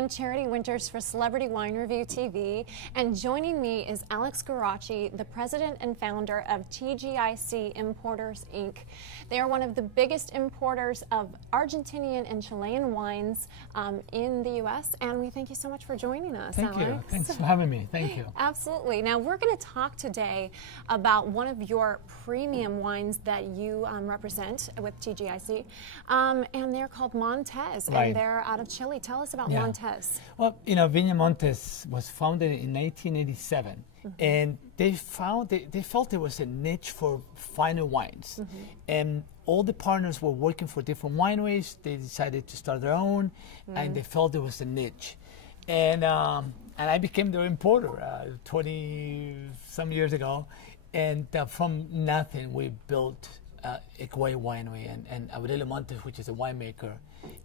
everyone. Charity Winters for Celebrity Wine Review TV. And joining me is Alex Garacci, the president and founder of TGIC Importers, Inc. They are one of the biggest importers of Argentinian and Chilean wines in the U.S. And we thank you so much for joining us, Alex. Thank you. Thanks for having me. Thank you. Absolutely. Now, we're going to talk today about one of your premium wines that you represent with TGIC. And they're called Montes, and they're out of Chile. Tell us about Montes. Well, you know, Viña Montes was founded in 1987, and they felt there was a niche for finer wines, and all the partners were working for different wineries. They decided to start their own, and they felt there was a niche, and I became their importer 20-some years ago, and from nothing we built a great winery, and Aurelio Montes, which is a winemaker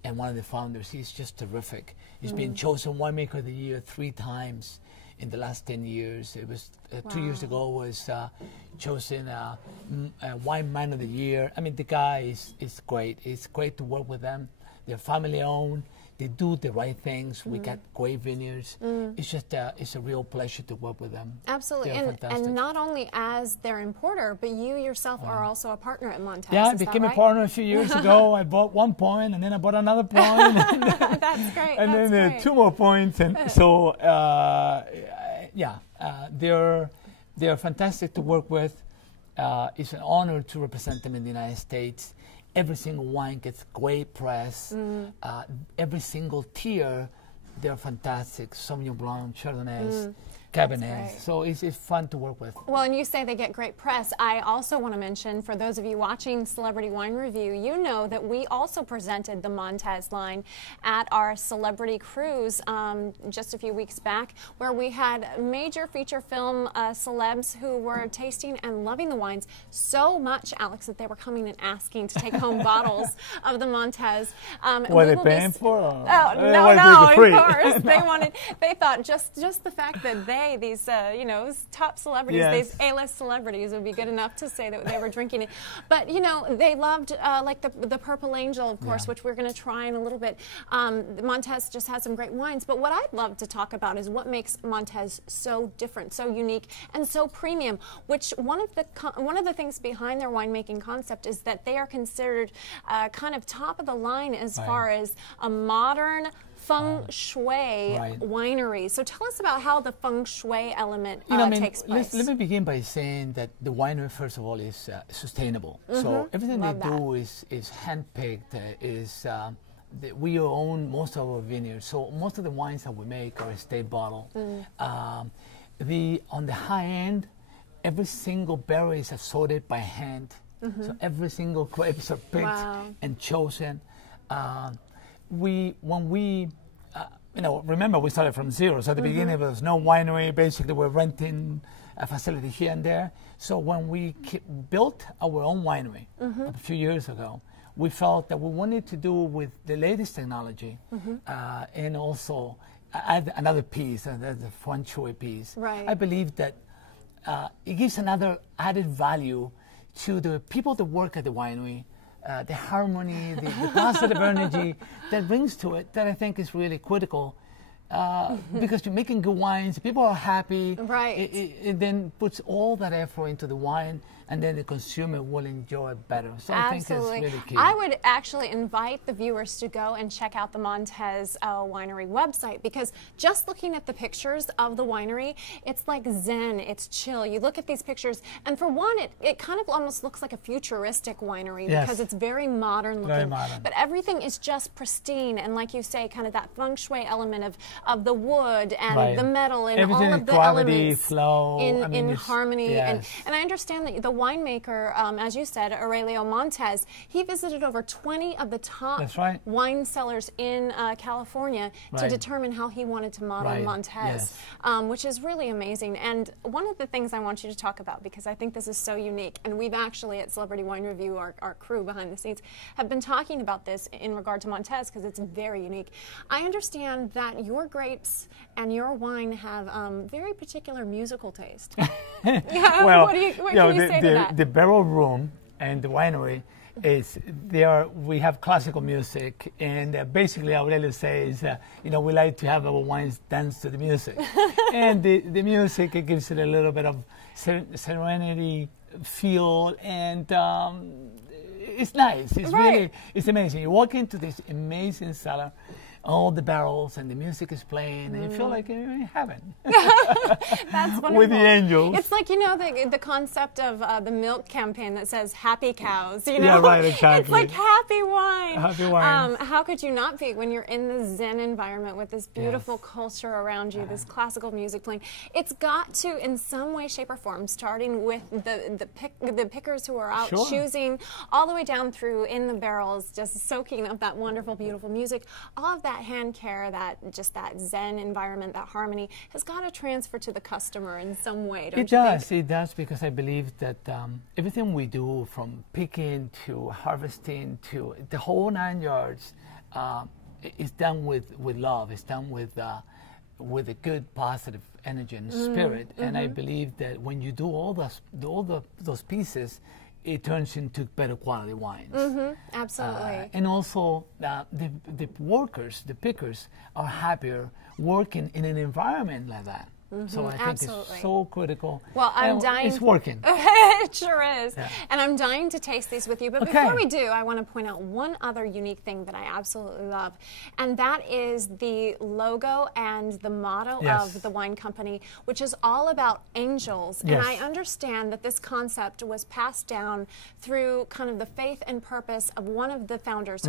and one of the founders, he's just terrific. He's been chosen winemaker of the year 3 times in the last 10 years. It was 2 years ago was chosen wine man of the year. I mean, the guy is great. It's great to work with them. They're family owned. They do the right things. We got great vineyards. It's just it's a real pleasure to work with them. Absolutely, and not only as their importer, but you yourself are also a partner at Montes. Yeah, I became a partner a few years ago. I bought 1 point, and then I bought another point. That's great. And then 2 more points, and so they're fantastic to work with. It's an honor to represent them in the United States. Every single wine gets great press. Every single tier, they're fantastic. Sauvignon Blanc, Chardonnays, Cabernets. So it's fun to work with. Well, and you say they get great press. I also want to mention, for those of you watching Celebrity Wine Review, you know that we also presented the Montes line at our celebrity cruise just a few weeks back, where we had major feature film celebs who were tasting and loving the wines so much, Alex, that they were coming and asking to take home bottles of the Montes. Were they paying for? Oh, no, of course. They thought just the fact that these you know, top celebrities, these A-list celebrities, would be good enough to say that they were drinking it. But you know, they loved like the Purple Angel, of course, which we're going to try in a little bit. Montes just has some great wines. But what I'd love to talk about is what makes Montes so different, so unique, and so premium. Which one of the things behind their winemaking concept is that they are considered kind of top of the line as far as a modern feng shui winery. So tell us about how the feng shui element takes place. Let me begin by saying that the winery, first of all, is sustainable. So everything they do is hand-picked. We own most of our vineyards, so most of the wines that we make are estate bottle. On the high end, every single berry is assorted by hand. So every single grapes are picked and chosen. You know, remember we started from zero. So at the beginning there was no winery. Basically, we're renting a facility here and there. So when we built our own winery a few years ago, we felt that we wanted to do with the latest technology and also add another piece, the feng shui piece. I believe that it gives another added value to the people that work at the winery. The harmony, the positive energy that brings to it, that I think is really critical. Because you're making good wines, people are happy. It then puts all that effort into the wine, and then the consumer will enjoy it better. So I think it's really key. I would actually invite the viewers to go and check out the Montes Winery website, because just looking at the pictures of the winery, it's like zen, it's chill. You look at these pictures, and for one, it kind of almost looks like a futuristic winery because it's very modern looking. Very modern. But everything is just pristine, and like you say, kind of that feng shui element of the wood and the metal and everything all of the gravity, elements flow, in harmony. And I understand that the winemaker, as you said, Aurelio Montes, he visited over 20 of the top wine cellars in California to determine how he wanted to model Montes, which is really amazing. And one of the things I want you to talk about, because I think this is so unique, and we've actually at Celebrity Wine Review, our crew behind the scenes, have been talking about this in regard to Montes, because it's very unique. I understand that your grapes and your wine have very particular musical taste. Well, what can you say to that? The barrel room and the winery We have classical music, and basically Aurelio says, we like to have our wines dance to the music. And the music, it gives it a little bit of serenity feel, and it's nice. It's really, it's amazing. You walk into this amazing cellar, all the barrels, and the music is playing, and you feel like you're in heaven. That's wonderful. With the angels. It's like, the concept of the milk campaign that says happy cows, Yeah, right, exactly. It's like happy wine. Happy wine. How could you not be when you're in the Zen environment with this beautiful culture around you, this classical music playing? It's got to, in some way, shape, or form, starting with the pickers who are out choosing, all the way down through in the barrels, just soaking up that wonderful, beautiful music. All of that hand care, that Zen environment, that harmony, has got to transfer to the customer in some way, don't you think? It does, because I believe that everything we do, from picking to harvesting to the whole 9 yards, is done with love. It's done with a good, positive energy and spirit. And I believe that when you do all those pieces, it turns into better quality wines. Absolutely. And also, the workers, the pickers, are happier working in an environment like that. So I think it's so critical. Well, I'm dying. It's working. It sure is. Yeah. And I'm dying to taste these with you. But before we do, I want to point out one other unique thing that I absolutely love. And that is the logo and the motto of the wine company, which is all about angels. And I understand that this concept was passed down through kind of the faith and purpose of one of the founders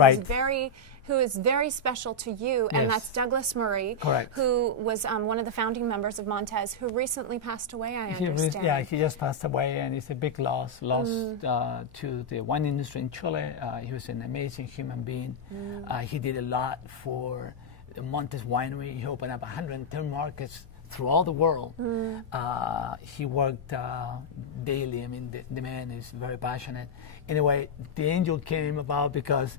who is very special to you, and that's Douglas Murray, who was one of the founding members of Montez, who recently passed away, I understand. He just passed away, and it's a big loss to the wine industry in Chile. He was an amazing human being. He did a lot for the Montez winery. He opened up 110 markets throughout the world. He worked daily. I mean, the man is very passionate. Anyway, the angel came about because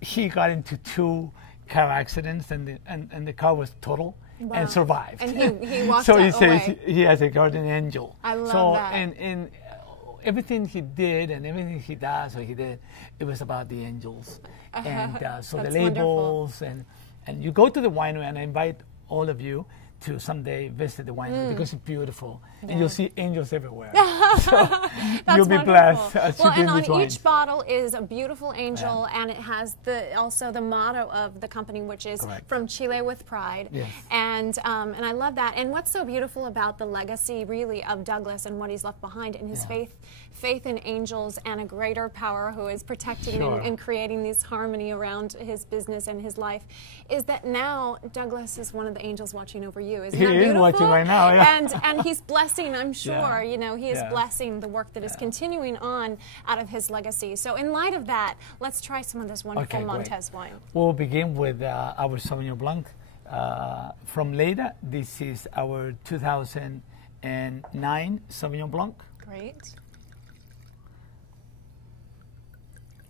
he got into 2 car accidents, and the car was total and survived. And he walked so he away. says he has a guardian angel. I love that. And everything he did and everything he does, or he did, it was about the angels. And so the labels, and you go to the winery, and I invite all of you to someday visit the winery, because it's beautiful, and you'll see angels everywhere. So you'll be blessed. And on each bottle is a beautiful angel, and it has also the motto of the company, which is "From Chile with Pride." And I love that. And what's so beautiful about the legacy, really, of Douglas and what he's left behind, and his faith in angels and a greater power who is protecting and creating this harmony around his business and his life, is that now Douglas is one of the angels watching over you. Isn't that beautiful? He is watching right now, and he's blessing, I'm sure, he is blessing the work that is continuing on out of his legacy. So in light of that, let's try some of this wonderful Montez wine. We'll begin with our Sauvignon Blanc from Leda. This is our 2009 Sauvignon Blanc. Great.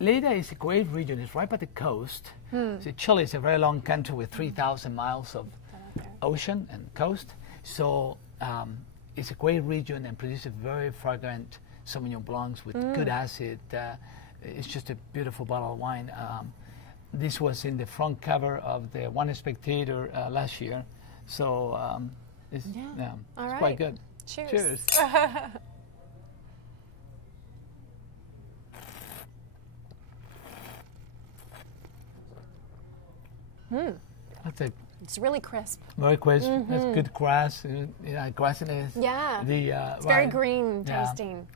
Leda is a great region. It's right by the coast. So Chile is a very long country with 3,000 miles of ocean and coast. So it's a great region and produces very fragrant Sauvignon Blancs with good acid. It's just a beautiful bottle of wine. This was in the front cover of the Wine Spectator last year. So it's quite good. Cheers. Cheers. It's really crisp. Very crisp. It's good grass. Grassiness. Yeah. It's very green tasting.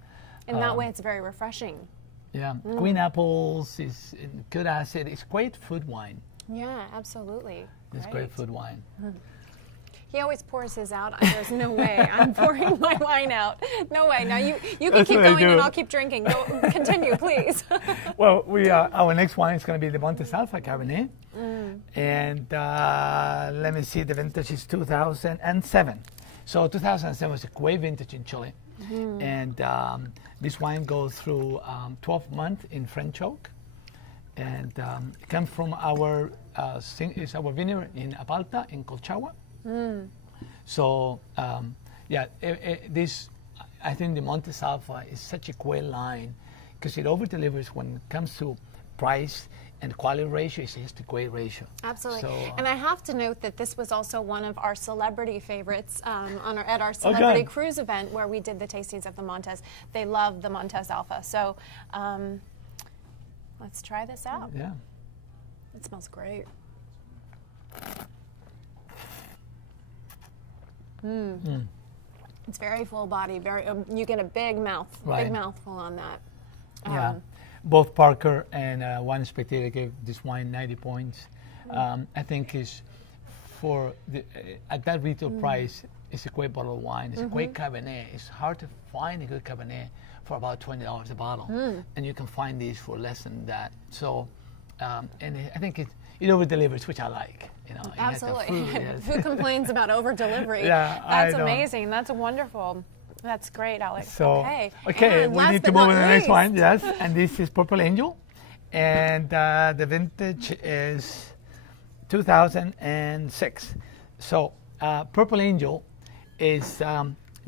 In that way, it's very refreshing. Yeah. Green apples is good acid. It's great food wine. Yeah, absolutely. It's great food wine. He always pours his out. There's no way I'm pouring my wine out. No way. Now you can keep going and I'll keep drinking. Continue, please. Well, our next wine is going to be the Montes Alpha Cabernet. And let me see, the vintage is 2007. So 2007 was a great vintage in Chile. And this wine goes through 12 months in French oak. And it comes from our vineyard in Apalta, in Colchagua. So, I think the Montes Alpha is such a great line. because it over-delivers when it comes to price and quality ratio. It's just a great ratio. Absolutely. So, and I have to note that this was also one of our celebrity favorites at our celebrity cruise event where we did the tastings of the Montes. They love the Montes Alpha. So let's try this out. Yeah. It smells great. It's very full body. Very. You get a big mouthful on that. Yeah. Both Parker and Wine Spectator gave this wine 90 points. I think is for at that retail price, it's a great bottle of wine. It's a great Cabernet. It's hard to find a good Cabernet for about $20 a bottle, and you can find these for less than that. So, and I think it over delivers, which I like. You know, absolutely. Fruit, yes. Who complains about over delivery? Yeah, that's amazing. That's wonderful. That's great, Alex. So, okay, we need to move to the next one. Yes, and this is Purple Angel, and the vintage is 2006. So, Purple Angel is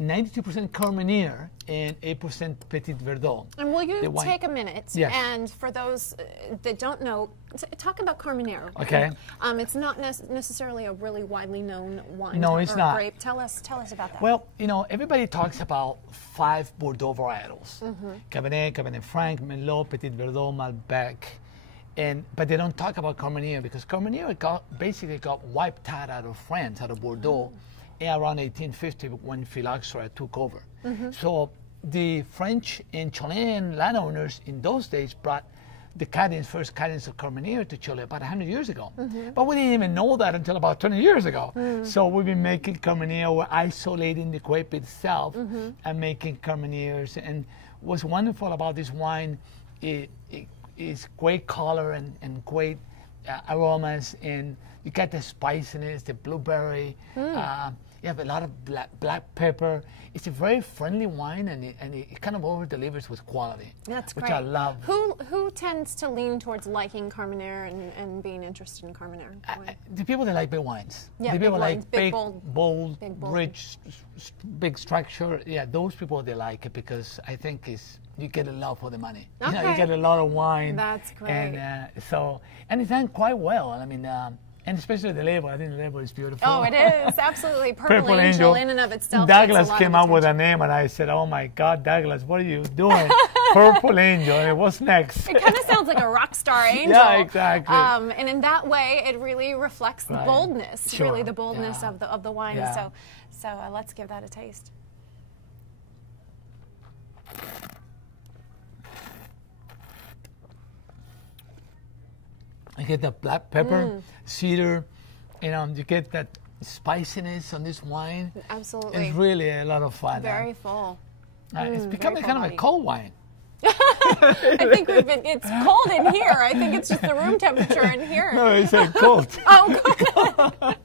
92% Carmenere and 8% Petit Verdot. And will you take a minute? Yes. And for those that don't know, talk about Carmenere. Okay. It's not necessarily a really widely known wine. No, it's not. Grape. Tell us about that. Well, you know, everybody talks about 5 Bordeaux varietals: Cabernet, Cabernet Franc, Merlot, Petit Verdot, Malbec. But they don't talk about Carmenere because Carmenere basically got wiped out of France, out of Bordeaux, around 1850 when phylloxera took over. So the French and Chilean landowners in those days brought the first cadence of Carmenere to Chile about 100 years ago. But we didn't even know that until about 20 years ago. So we've been making Carmenere, we're isolating the grape itself and making Carmeneres. And what's wonderful about this wine is great color and great aromas, and you get the spiciness, the blueberry. You have a lot of black pepper. It's a very friendly wine, and it kind of over delivers with quality. That's great. Which I love. Who tends to lean towards liking Carmenere and being interested in Carmenere? The people that like big wines. Yeah, the people like big, bold, rich, big structure. Yeah, those people, they like it because I think you get a lot for the money. Okay. You know, you get a lot of wine. That's great. And and it's done quite well. I mean, and especially the label. I think the label is beautiful. Oh, it is. Absolutely. Purple Angel in and of itself. Douglas came up with a name, and I said, oh, my God, Douglas, what are you doing? Purple Angel. And what's next? It kind of sounds like a rock star angel. Yeah, exactly. And in that way, it really reflects the boldness, really the boldness of the wine. Yeah. So let's give that a taste. You get the black pepper, cedar, you get that spiciness on this wine. Absolutely. It's really a lot of fun. Very full. It's becoming kind of a cold wine. I think it's cold in here. I think it's just the room temperature in here. No, it's cold. Oh, cold.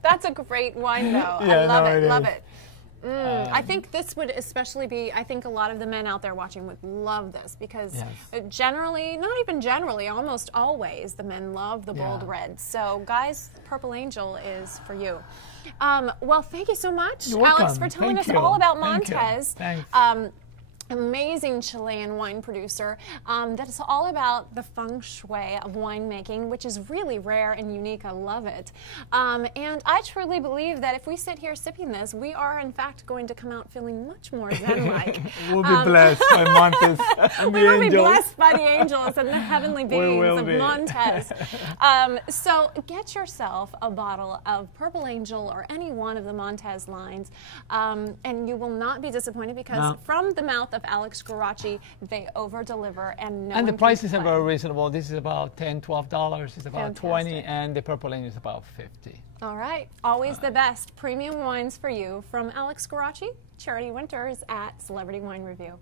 That's a great wine, though. Yeah, love it. I think this would especially be, I think a lot of the men out there watching would love this because generally, not even generally, almost always, the men love the bold reds. So guys, Purple Angel is for you. Well, thank you so much, Alex, for telling us all about Montes. Thanks. Amazing Chilean wine producer that is all about the feng shui of winemaking, which is really rare and unique. I love it. And I truly believe that if we sit here sipping this, we are in fact going to come out feeling much more zen-like. We'll be blessed by Montes. We will be blessed by the angels and the heavenly beings of Montes. So get yourself a bottle of Purple Angel or any one of the Montes lines, and you will not be disappointed because from the mouth of Alex Garacci, they over-deliver, and the prices are very reasonable. This is about $10, $12. It's about $20, and the Purple Angel is about $50. All right. Always the best premium wines for you from Alex Garacci, Charity Winters at Celebrity Wine Review.